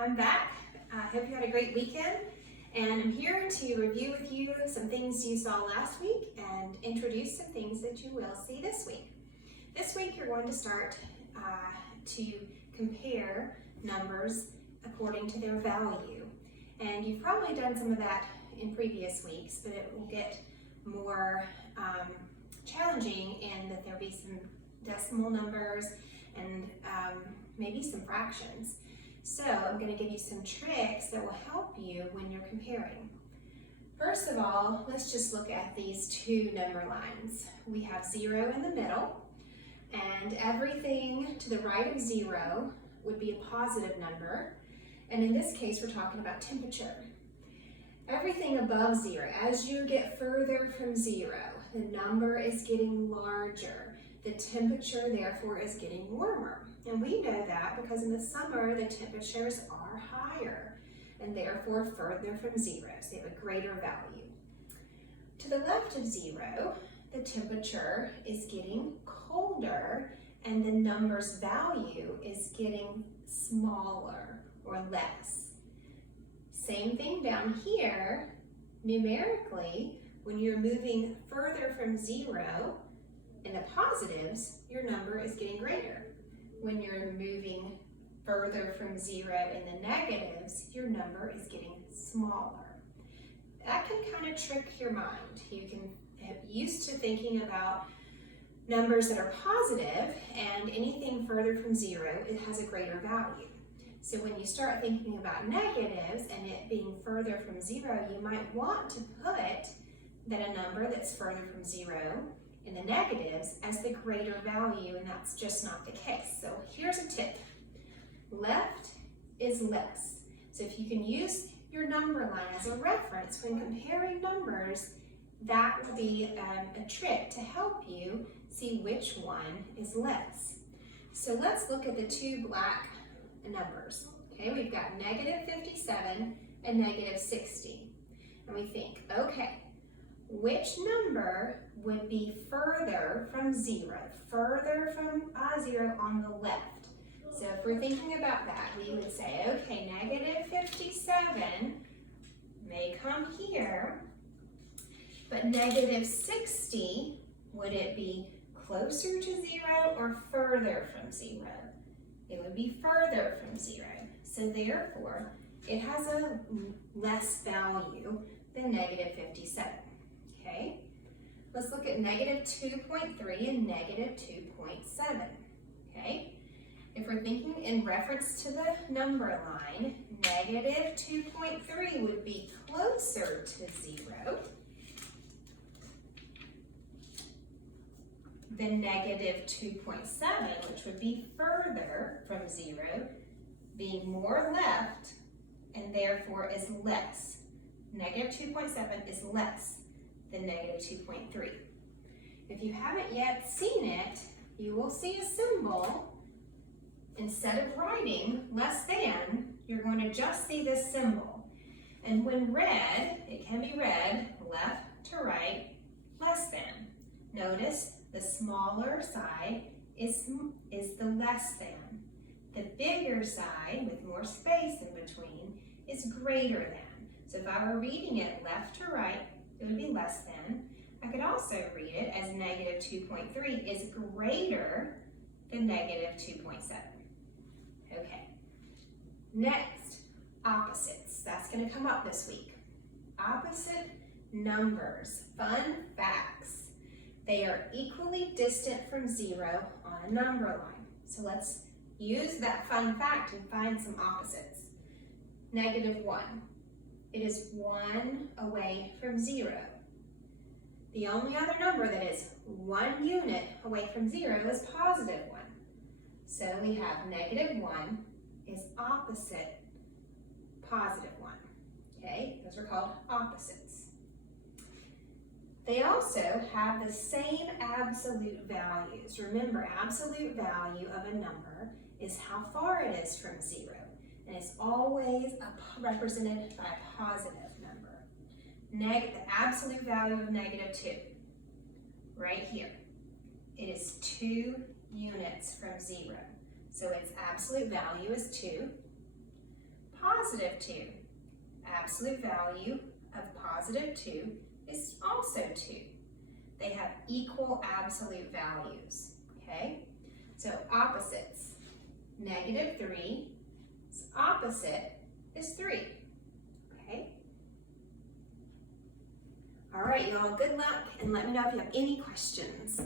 I'm back. I hope you had a great weekend, and I'm here to review with you some things you saw last week and introduce some things that you will see this week. This week you're going to start to compare numbers according to their value, and you've probably done some of that in previous weeks, but it will get more challenging in that there'll be some decimal numbers and maybe some fractions. So I'm going to give you some tricks that will help you when you're comparing. First of all, let's just look at these two number lines. We have 0 in the middle, and everything to the right of 0 would be a positive number. And in this case, we're talking about temperature. Everything above 0, as you get further from 0, the number is getting larger. The temperature, therefore, is getting warmer. And we know that because in the summer, the temperatures are higher and therefore further from 0, so they have a greater value. To the left of 0, the temperature is getting colder and the number's value is getting smaller or less. Same thing down here, numerically, when you're moving further from 0, in the positives, your number is getting greater. When you're moving further from 0 in the negatives, your number is getting smaller. That can kind of trick your mind. You can get used to thinking about numbers that are positive, and anything further from 0, it has a greater value. So when you start thinking about negatives and it being further from 0, you might want to put that a number that's further from 0 in the negatives as the greater value, and that's just not the case. So here's a tip. Left is less. So if you can use your number line as a reference when comparing numbers, that would be a trick to help you see which one is less. So let's look at the two black numbers. Okay, we've got -57 and -60. And we think, okay, which number would be further from 0, further from 0 on the left? So if we're thinking about that, we would say, okay, -57 may come here, but -60, would it be closer to 0 or further from 0? It would be further from 0. So therefore, it has a less value than -57. Okay, let's look at -2.3 and -2.7. Okay, if we're thinking in reference to the number line, -2.3 would be closer to 0 than -2.7, which would be further from 0, being more left, and therefore is less. -2.7 is less than -2.3. If you haven't yet seen it, you will see a symbol. Instead of writing less than, you're going to just see this symbol. And when read, it can be read left to right, less than. Notice the smaller side is the less than. The bigger side, with more space in between, is greater than. So if I were reading it left to right, it would be less than. I could also read it as -2.3 is greater than -2.7. Okay. Next, opposites. That's going to come up this week. Opposite numbers. Fun facts. They are equally distant from 0 on a number line. So let's use that fun fact and find some opposites. -1. It is 1 away from 0. The only other number that is 1 unit away from 0 is +1. So we have -1 is opposite +1. Okay, those are called opposites. They also have the same absolute values. Remember, absolute value of a number is how far it is from 0. And it's always represented by a positive number. The absolute value of -2, right here. It is 2 units from 0. So its absolute value is 2. positive 2. Absolute value of positive 2 is also 2. They have equal absolute values, okay? So opposites, negative 3, its opposite is 3, okay? All right, y'all, good luck, and let me know if you have any questions.